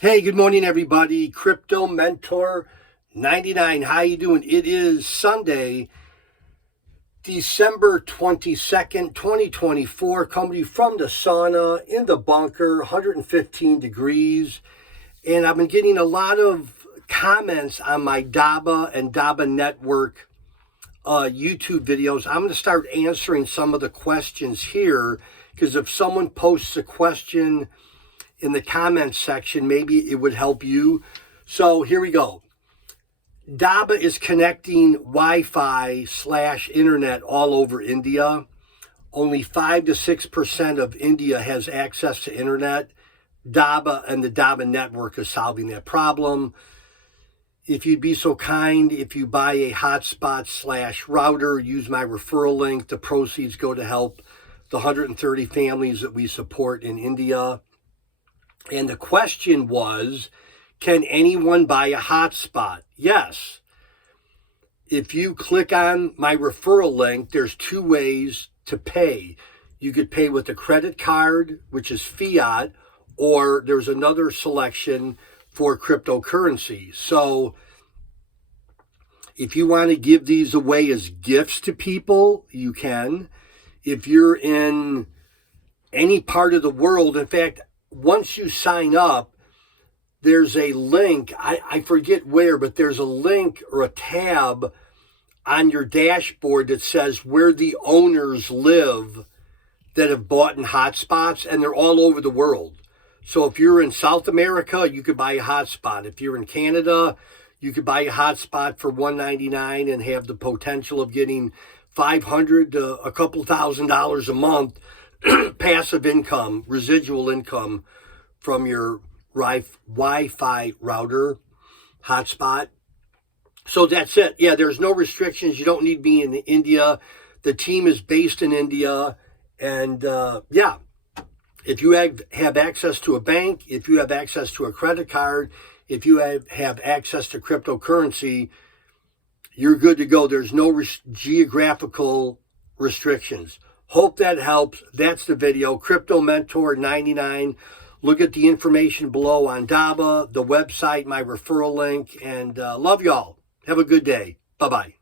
Hey, good morning, everybody. Crypto Mentor 99. How you doing? It is Sunday, December 22nd, 2024. Coming to you from the sauna in the bunker, 115 degrees. And I've been getting a lot of comments on my Dabba and Dabba Network YouTube videos. I'm going to start answering some of the questions here because if someone posts a question in the comments section, maybe it would help you. So here we go. Dabba is connecting Wi-Fi/internet all over India. Only 5 to 6% of India has access to internet. Dabba and the Dabba network is solving that problem. If you'd be so kind, if you buy a hotspot/router, use my referral link. The proceeds go to help the 130 families that we support in India. And the question was, can anyone buy a hotspot? Yes. If you click on my referral link, there's two ways to pay. You could pay with a credit card, which is fiat, or there's another selection for cryptocurrency. So if you want to give these away as gifts to people, you can. If you're in any part of the world, in fact, once you sign up, there's a link, I forget where, but there's a link or a tab on your dashboard that says where the owners live that have bought in hotspots, and they're all over the world. So if you're in South America, you could buy a hotspot. If you're in Canada, you could buy a hotspot for $199 and have the potential of getting $500 to a couple $1,000s a month passive income, residual income from your Wi-Fi router hotspot. So that's it. Yeah, there's no restrictions. You don't need to be in India. The team is based in India. And yeah, if you have access to a bank, if you have access to a credit card, if you have access to cryptocurrency, you're good to go. There's no geographical restrictions. Hope that helps. That's the video. Crypto Mentor 99. Look at the information below on Dabba, the website, my referral link, and love y'all. Have a good day. Bye-bye.